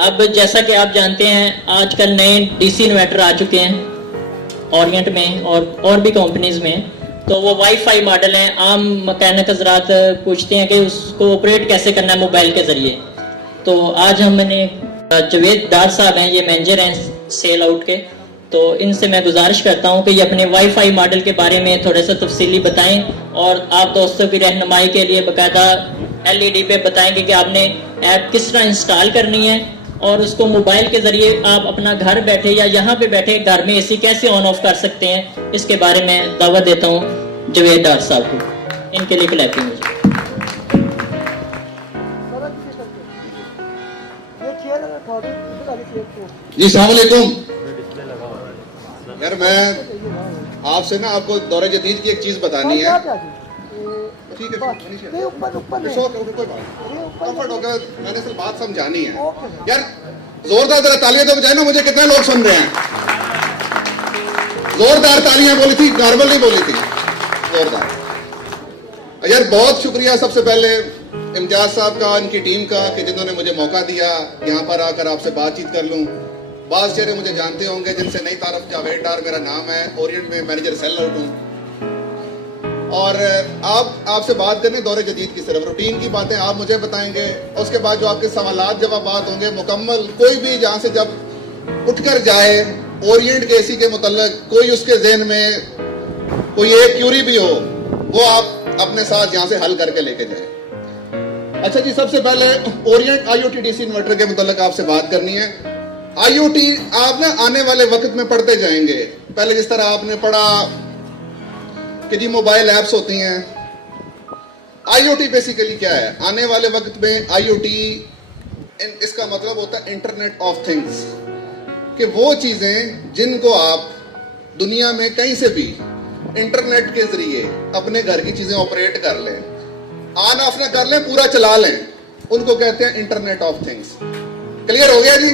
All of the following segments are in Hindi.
अब जैसा कि आप जानते हैं आजकल नए डीसी इन्वर्टर आ चुके हैं ओरिएंट में और भी कंपनीज में, तो वो वाईफाई मॉडल हैं। आम मैकेनिक हजरात पूछते हैं कि उसको ऑपरेट कैसे करना है मोबाइल के ज़रिए। तो आज हमने जवेद डार साहब हैं, ये मैनेजर हैं सेल आउट के, तो इनसे मैं गुजारिश करता हूं कि ये अपने वाईफाई मॉडल के बारे में थोड़ा सा तफसीली बताएं और आप दोस्तों की रहनुमाई के लिए बाकायदा LED पे बताएंगे कि आपने ऐप किस तरह इंस्टॉल करनी है और उसको मोबाइल के ज़रिए आप अपना घर बैठे या यहाँ पे बैठे घर में AC कैसे ऑन ऑफ कर सकते हैं। इसके बारे में दावत देता हूँ जवेद डार साहब को, इनके लिए क्लैपिंग। जी अस्सलाम वालेकुम। यार मैं आपसे ना आपको दौरे जदीद की एक चीज बतानी है। ठीक है, कंफर्ट होकर मैंने सिर्फ बात समझानी है। यार जोरदार जरा तालियां तो बजाए ना, मुझे कितने लोग सुन रहे हैं। जोरदार तालियां बोली थी, नॉर्मल नहीं बोली थी, जोरदार। यार बहुत शुक्रिया सबसे पहले इम्तियाज साहब का, इनकी टीम का, कि जिन्होंने मुझे मौका दिया यहाँ पर आकर आपसे बातचीत कर लूँ। बाज़ चेहरे मुझे जानते होंगे जिनसे नई तारफ, जावेद डार मेरा नाम है, ओरिएंट में मैनेजर सेल आउट हूँ। और आपसे बात करने दौरे जदीद की सिर्फ रूटीन की बातें आप मुझे बताएंगे, उसके बाद जो आपके सवालात जवाबात होंगे मुकम्मल, कोई भी जहाँ से जब उठकर जाए ओरिएंट के AC के मुतल्लिक कोई उसके जहन में कोई एक क्यूरी भी हो, वो आप अपने साथ यहाँ से हल करके लेके जाए। अच्छा जी, सबसे पहले ओरिएंट IoT DC इन्वर्टर के मुतल्लिक आपसे बात करनी है। IoT आप ना आने वाले वक्त में पढ़ते जाएंगे। पहले जिस तरह आपने पढ़ा कि जी मोबाइल ऐप्स होती हैं, IoT बेसिकली क्या है? आने वाले वक्त में IoT इसका मतलब होता है इंटरनेट ऑफ थिंग्स, कि वो चीजें जिनको आप दुनिया में कहीं से भी इंटरनेट के जरिए अपने घर की चीजें ऑपरेट कर लें, ऑन ऑफ ना कर लें, पूरा चला लें, उनको कहते हैं इंटरनेट ऑफ थिंग्स। क्लियर हो गया जी?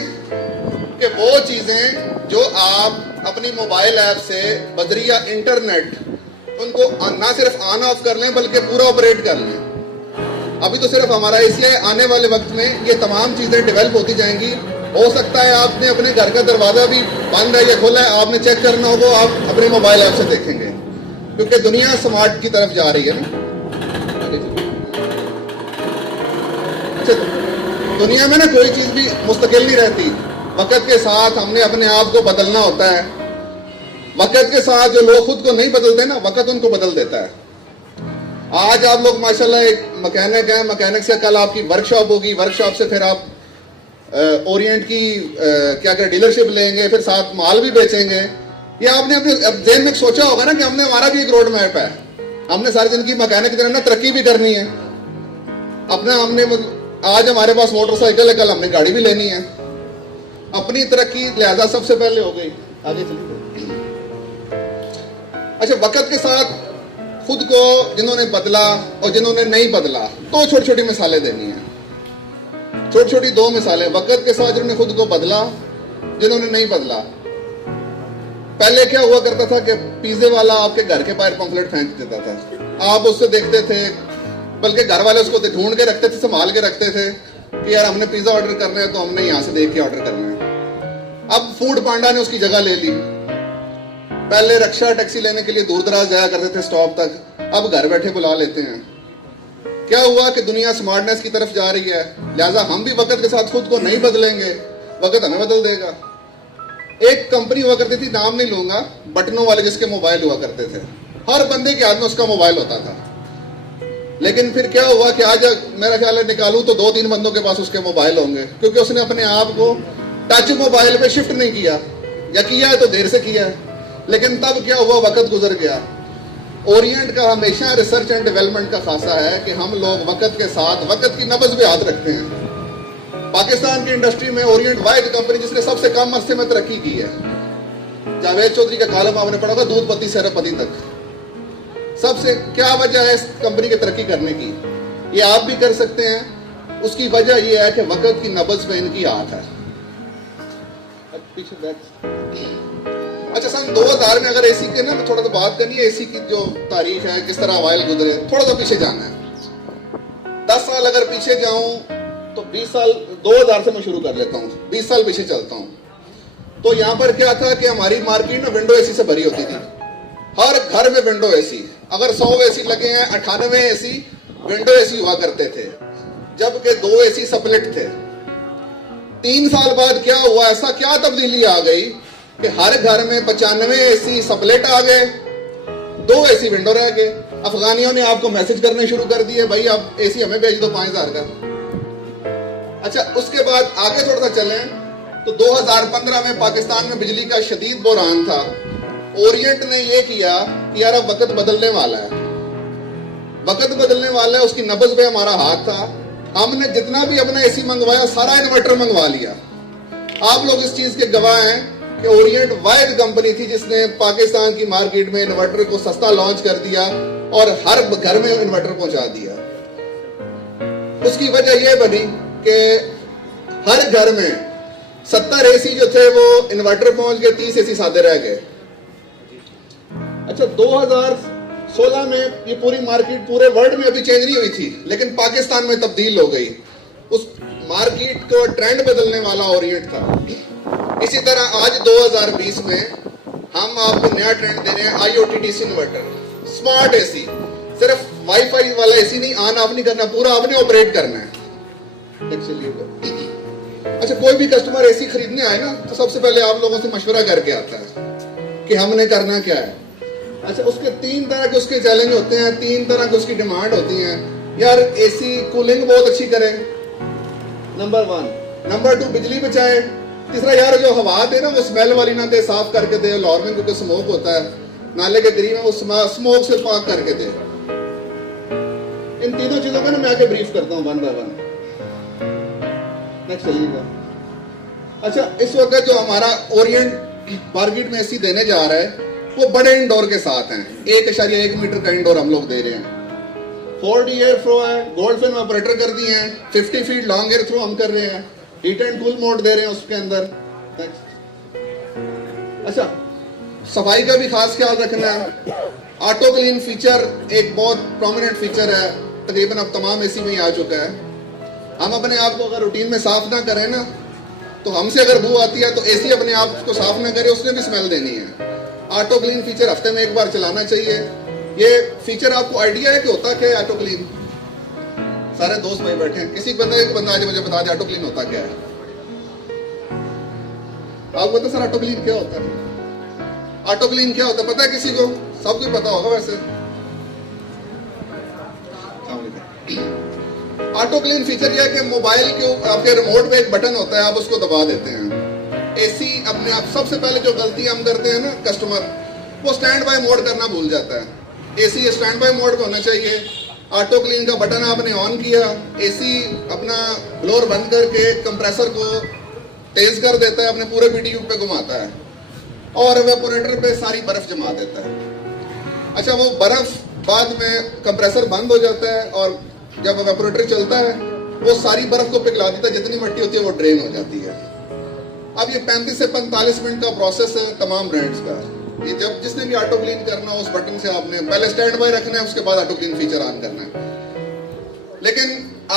कि वो चीजें जो आप अपनी मोबाइल ऐप से बजरिया इंटरनेट उनको ना सिर्फ ऑन ऑफ कर लें बल्कि पूरा ऑपरेट कर लें। अभी तो सिर्फ हमारा AC है, आने वाले वक्त में ये तमाम चीजें डेवलप होती जाएंगी। हो सकता है आपने अपने घर का दरवाजा भी बंद है या खुला है, आपने चेक करना होगा, आप अपने मोबाइल ऐप से देखेंगे, क्योंकि दुनिया स्मार्ट की तरफ जा रही है ना। दुनिया में ना कोई चीज भी मुस्तकिल नहीं रहती, वक्त के साथ हमने अपने आप को बदलना होता है। वक्त के साथ जो लोग खुद को नहीं बदलते ना, वक्त उनको बदल देता है। आज आप लोग माशाल्लाह एक मैकेनिक हैं, मैकेनिक से कल आपकी वर्कशॉप होगी, वर्कशॉप से फिर आप ओरिएंट की क्या क्या डीलरशिप लेंगे, फिर साथ माल भी बेचेंगे। ये आपने अपने ज़हन में सोचा होगा ना कि हमने, हमारा भी एक रोड मैप है, हमने सारी जिंदगी मैकेनिक की तरह ना तरक्की भी करनी है अपना। हमने आज हमारे पास मोटरसाइकिल है, कल हमने गाड़ी भी लेनी है। अपनी तरक्की लिहाजा सबसे पहले हो गई, आगे चलिए। अच्छा, वक्त के साथ खुद को जिन्होंने बदला और जिन्होंने नहीं बदला, दो छोटी छोटी मिसालें देनी है, छोटी छोटी दो मिसालें। वक्त के साथ जिन्होंने खुद को बदला, जिन्होंने नहीं बदला। पहले क्या हुआ करता था कि पिज्जे वाला आपके घर के बाहर पंफलेट फेंक देता था, आप उससे देखते थे, बल्कि घर वाले उसको ढूंढ के रखते थे, संभाल के रखते थे कि यार हमने पिज्जा ऑर्डर करना है तो हमने यहाँ से देख के ऑर्डर करना है। अब फूड पांडा ने उसकी जगह ले ली। पहले रिक्शा टैक्सी लेने के लिए दूर दराज जाया करते थे स्टॉप तक, अब घर बैठे बुला लेते हैं। क्या हुआ कि दुनिया स्मार्टनेस की तरफ जा रही है, लिहाजा हम भी वक्त के साथ खुद को नहीं बदलेंगे, वक्त हमें बदल देगा। एक कंपनी हुआ करती थी, नाम नहीं लूंगा, बटनों वाले जिसके मोबाइल हुआ करते थे, हर बंदे के हाथ में उसका मोबाइल होता था। लेकिन फिर क्या हुआ कि आज मेरा ख्याल है निकालूं तो 2-3 बंदों के पास उसके मोबाइल होंगे, क्योंकि उसने अपने आप को टच मोबाइल पे शिफ्ट नहीं किया, या किया है तो देर से किया है। लेकिन तब क्या हुआ, वक्त गुजर गया। ओरिएंट का हमेशा रिसर्च एंड डेवलपमेंट का खासा है कि हम लोग वक्त के साथ वक्त की नब्ज पे हाथ रखते हैं। पाकिस्तान की इंडस्ट्री में ओरिएंट वाहिद कंपनी जिसने सबसे कम अरसे में तरक्की की है। जावेद चौधरी का कॉलम आपने पढ़ा होगा, दूध पत्ती से अरबपति तक। सबसे क्या वजह है इस कंपनी की तरक्की करने की? ये आप भी कर सकते हैं। उसकी वजह यह है कि वक्त की नब्ज पे इनकी हाथ है। पीछे अच्छा, सन 2000 में अगर AC के ना थोड़ा सा बात करनी है, AC की जो तारीख है, किस तरह अवाइल गुजरे, थोड़ा सा पीछे जाना है। 10 साल अगर पीछे जाऊं तो 20 साल 2000 से मैं शुरू कर लेता हूँ, 20 साल पीछे चलता हूँ। तो यहाँ पर क्या था कि हमारी मार्केट ना विंडो एसी से भरी होती थी, हर घर में विंडो एसी। अगर 100 एसी लगे हैं, 98 एसी विंडो एसी हुआ करते थे, जबकि 2 एसी स्प्लिट थे। 3 साल बाद क्या हुआ, ऐसा क्या तब्दीली आ गई कि हर घर में 95 एसी स्प्लिट आ गए, 2 एसी विंडो रह गए। अफगानियों ने आपको मैसेज करने शुरू कर दिए, भाई आप एसी हमें भेज दो 5000 का। अच्छा, उसके बाद आगे थोड़ा सा चलें तो 2015 में पाकिस्तान में बिजली का शदीद बुरहान था। ओरिएंट ने यह किया कि यार अब वक्त बदलने वाला है, वक्त बदलने वाला है, उसकी नब्ज पे हमारा हाथ था। हमने जितना भी अपना एसी मंगवाया सारा इन्वर्टर मंगवा लिया। आप लोग इस चीज के गवाह हैं कि ओरिएंट वाहिद कंपनी थी जिसने पाकिस्तान की मार्केट में इन्वर्टर को सस्ता लॉन्च कर दिया और हर घर में इन्वर्टर पहुंचा दिया। उसकी वजह यह बनी कि हर घर में 70 एसी जो थे वो इन्वर्टर पहुंच गए, 30 एसी सादे रह गए। अच्छा, 2016 में ये पूरी मार्केट पूरे वर्ल्ड में अभी चेंज नहीं हुई थी, लेकिन पाकिस्तान में तब्दील हो गई। उस मार्केट को ट्रेंड बदलने वाला ओरिएंट था। इसी तरह आज 2020 में हम आपको नया ट्रेंड दे रहे हैं, IoT इन्वर्टर, स्मार्ट एसी। सिर्फ वाईफाई वाला एसी नहीं, ऑन ऑफ नहीं करना, पूरा आपने ऑपरेट करना है। अच्छा, कोई भी कस्टमर एसी खरीदने आए ना तो सबसे पहले आप लोगों से मशवरा करके आता है कि हमने करना क्या है। अच्छा, उसके 3 तरह के उसके चैलेंज होते हैं, 3 तरह की उसकी डिमांड होती है। यार एसी कूलिंग बहुत अच्छी करे, नंबर 1। नंबर 2 बिजली बचाए। तीसरा, यार जो हवा दे ना वो स्मेल वाली ना दे, साफ करके दे। लाहौर में क्योंकि स्मोक होता है, नाले के करीब में, वो स्मोक से पाक करके दे। इन तीनों चीजों का ना मैं आके ब्रीफ करता हूँ 1 बाय 1। नेक्स्ट चलिएगा। अच्छा, इस वक्त जो हमारा ओरिएंट मार्केट में एसी देने जा रहा है वो बड़े इंडोर के साथ हैं। 1.1 मीटर का इंडोर हम लोग दे रहे हैं। 4D एयर फ्लो है, गोल्ड फिल्म ऑपरेटर कर दिए हैं, 50 फीट लॉन्ग एयर थ्रो हम कर रहे हैं, हीट एंड कूल मोड दे रहे हैं उसके अंदर। अच्छा, सफाई का भी खास ख्याल रखना है। ऑटो क्लीन फीचर एक बहुत प्रोमिनेंट फीचर है, तकरीबन अब तमाम एसी में ही आ चुका है। हम अपने आप को अगर रूटीन में साफ ना करें ना, तो हमसे अगर बू आती है तो एसी अपने आप को साफ ना करे, उसने भी स्मेल देनी है। ऑटो क्लीन फीचर हफ्ते में 1 बार चलाना चाहिए। ये फीचर आपको आइडिया है कि होता क्या है ऑटो क्लीन? सारे दोस्त भाई बैठे हैं, किसी बंदा एक बंदा आज मुझे बता दे ऑटो क्लीन होता क्या है। आपको पता सर ऑटो क्लीन क्या होता है? ऑटो क्लीन क्या होता है पता है किसी को? सबको पता होगा वैसे। ऑटो क्लीन फीचर यह है कि मोबाइल के आपके रिमोट में एक बटन होता है, आप उसको दबा देते हैं। एसी अपने आप, सबसे पहले जो गलती हम करते हैं ना कस्टमर, वो स्टैंड बाय मोड करना भूल जाता है। एसी स्टैंड बाय मोड पे होना चाहिए। ऑटो क्लीन का बटन आपने ऑन किया, एसी अपना ब्लोअर बंद करके कंप्रेसर को तेज कर देता है, अपने पूरे BTU पे घुमाता है और वेपोरेटर पे सारी बर्फ जमा देता है। अच्छा, वो बर्फ बाद में कंप्रेसर बंद हो जाता है और जब वेपोरेटर चलता है वो सारी बर्फ को पिघला देता है, जितनी मिट्टी होती है वो ड्रेन हो जाती है। अब ये 35 से 45 मिनट का प्रोसेस है तमाम ब्रांड्स का। ये जब जिसने भी ऑटो क्लीन करना हो उस बटन से आपने पहले स्टैंड बाय रखना है, उसके बाद ऑटो क्लीन फीचर ऑन करना है। लेकिन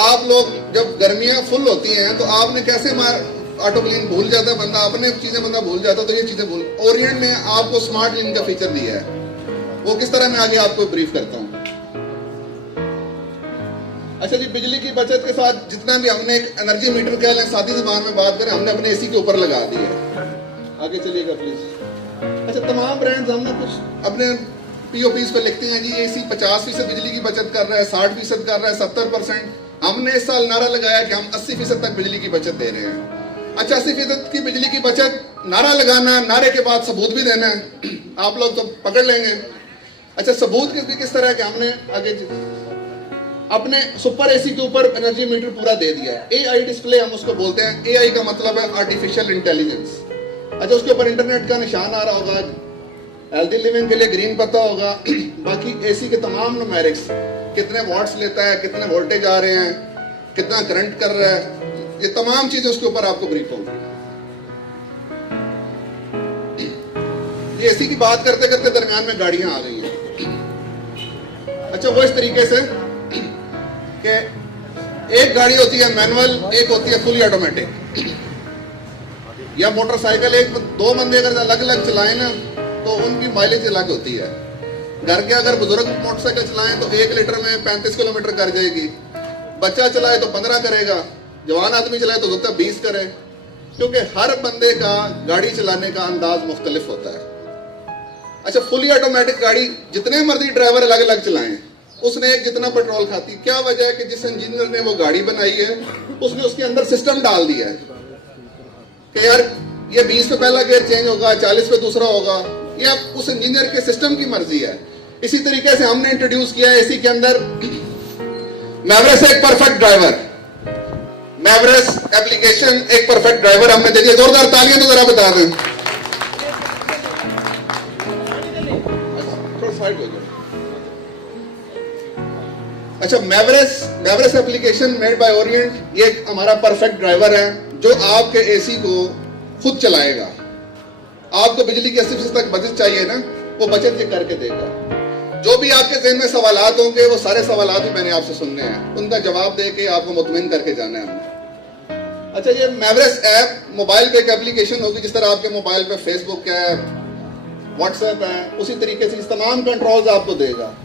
आप लोग जब गर्मियां फुल होती हैं तो आपने कैसे ऑटो क्लीन भूल जाता है बंदा, अपने चीजें बंदा भूल जाता है, तो ये चीजें भूल। ओरिएंट ने आपको स्मार्ट क्लीन का फीचर दिया है, वो किस तरह मैं आगे आपको ब्रीफ करता हूँ। अच्छा जी, बिजली की बचत के साथ जितना भी हमने एक एनर्जी मीटर कह लें, सादी जुबान में बात करें, हमने अपने एसी के ऊपर लगा दिए। आगे चलिएगा प्लीज। अच्छा, तमाम ब्रांड्स हमने कुछ अपने POPs पे लिखते हैं जी एसी 50% बिजली की बचत कर रहा है, 60% कर रहा है, 70%। हमने इस साल नारा लगाया कि हम 80% तक बिजली की बचत दे रहे हैं। अच्छा, 80% की बिजली की बचत नारा लगाना, नारे के बाद सबूत भी देना है। आप लोग तो पकड़ लेंगे। अच्छा, सबूत किस तरह के हमने आगे अपने सुपर एसी के ऊपर एनर्जी मीटर पूरा दे दिया है। AI डिस्प्ले हम उसको बोलते हैं। AI का मतलब है आर्टिफिशियल इंटेलिजेंस। अच्छा, उसके ऊपर इंटरनेट का निशान आ रहा होगा, हेल्दी लिविंग के लिए ग्रीन पता होगा, बाकी एसी के तमाम न्यूमेरिक्स, कितने वॉट्स लेता है, कितने वोल्टेज आ रहे हैं, कितना करंट कर रहा है, ये तमाम चीजें उसके ऊपर आपको ब्रीफ होगी। ये एसी की बात करते करते दरमियान में गाड़ियां आ गई हैं। अच्छा, वो इस तरीके से कि एक गाड़ी होती है मैनुअल, एक होती है फुली ऑटोमेटिक। या मोटरसाइकिल एक दो बंदे अगर अलग अलग चलाएं ना तो उनकी माइलेज अलग होती है। घर के अगर बुजुर्ग मोटरसाइकिल चलाएं तो 1 लीटर में 35 किलोमीटर कर जाएगी, बच्चा चलाए तो 15 करेगा, जवान आदमी चलाए तो 20 करे, क्योंकि हर बंदे का गाड़ी चलाने का अंदाज मुख्तलिफ होता है। अच्छा, फुली ऑटोमेटिक गाड़ी जितने मर्जी ड्राइवर अलग अलग चलाएं, उसने एक जितना पेट्रोल खाती। क्या वजह है कि जिस इंजीनियर ने वो गाड़ी बनाई है उसने उसके अंदर सिस्टम डाल दिया है कि यार ये 20 पे पहला गियर चेंज होगा, 40 पे दूसरा होगा। ये अब उस इंजीनियर के सिस्टम की मर्जी है। इसी तरीके से हमने इंट्रोड्यूस किया है इसी के अंदर मैवरेस एक परफेक्ट ड्राइवर, मैवरेस एप्लीकेशन एक परफेक्ट ड्राइवर हमने दे दिया। जोरदार तालियां तो जरा बता दें। अच्छा, मैवरेस एप्लीकेशन मेड बाय ओरिएंट, ये हमारा परफेक्ट ड्राइवर है जो आपके एसी को खुद चलाएगा। आपको बिजली की 80% तक बचत चाहिए ना, वो बचत ये करके देगा। जो भी आपके ज़हन में सवालात होंगे वो सारे सवालात भी मैंने आपसे सुनने हैं, उनका जवाब दे के आपको मुतमिन करके जाना है हमने। अच्छा, ये मैवरेस ऐप मोबाइल पे एक एप्लीकेशन होगी, जिस तरह आपके मोबाइल पे फेसबुक है, व्हाट्सएप है, उसी तरीके से इस तमाम कंट्रोल्स आपको देगा।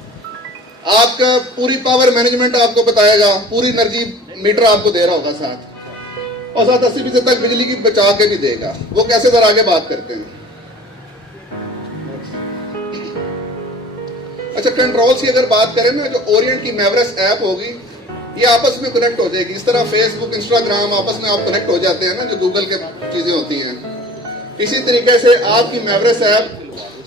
आपका पूरी पावर मैनेजमेंट आपको बताएगा, पूरी एनर्जी मीटर आपको दे रहा होगा साथ, और साथ 80% तक बिजली की बचा के भी देगा। वो कैसे, जरा आगे बात करते हैं। अच्छा, कंट्रोल्स की अगर बात करें ना, जो ओरिएंट की मैवरेस ऐप होगी ये आपस में कनेक्ट हो जाएगी। इस तरह फेसबुक, इंस्टाग्राम आपस में आप कनेक्ट हो जाते हैं ना, जो गूगल के चीजें होती हैं, इसी तरीके से आपकी मैवरेस ऐप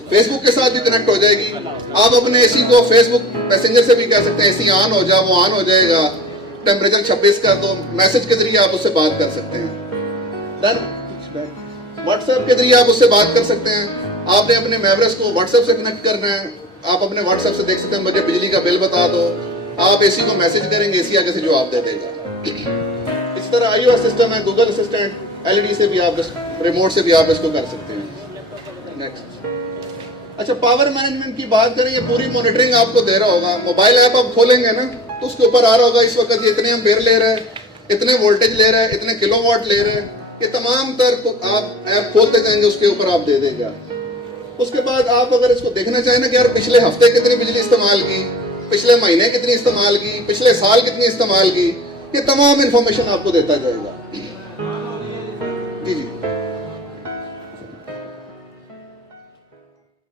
फेसबुक के साथ भी कनेक्ट हो जाएगी। आप अपने एसी को फेसबुक मैसेंजर से भी कह सकते हैं एसी ऑन हो जा, वो ऑन हो जाएगा। टेम्परेचर 26 कर दो, मैसेज के जरिए आप उससे बात कर सकते हैं। देन व्हाट्सएप के जरिए आप उससे बात कर सकते हैं। आपने अपने मैवरेस को व्हाट्सएप से कनेक्ट करना है, आप अपने व्हाट्सएप से देख सकते हैं मुझे बिजली का बिल बता दो। आप एसी को मैसेज करेंगे, एसी आगे से जवाब दे देगा। इस तरह iOS सिस्टम है, गूगल असिस्टेंट, LED से भी आप, रिमोट से भी आप इसको कर सकते हैं। नेक्स्ट, अच्छा, पावर मैनेजमेंट की बात करें, ये पूरी मॉनिटरिंग आपको दे रहा होगा। मोबाइल ऐप आप खोलेंगे ना तो उसके ऊपर आ रहा होगा इस वक्त ये इतने एम्पेयर ले रहे हैं, इतने वोल्टेज ले रहे हैं, इतने किलोवाट ले रहे हैं। ये तमाम तर आप ऐप खोलते जाएंगे, उसके ऊपर आप दे देगा। उसके बाद आप अगर इसको देखना चाहें ना कि यार पिछले हफ्ते कितनी बिजली इस्तेमाल की, पिछले महीने कितनी इस्तेमाल की, पिछले साल कितनी इस्तेमाल की, ये तमाम इंफॉर्मेशन आपको देता जाएगा।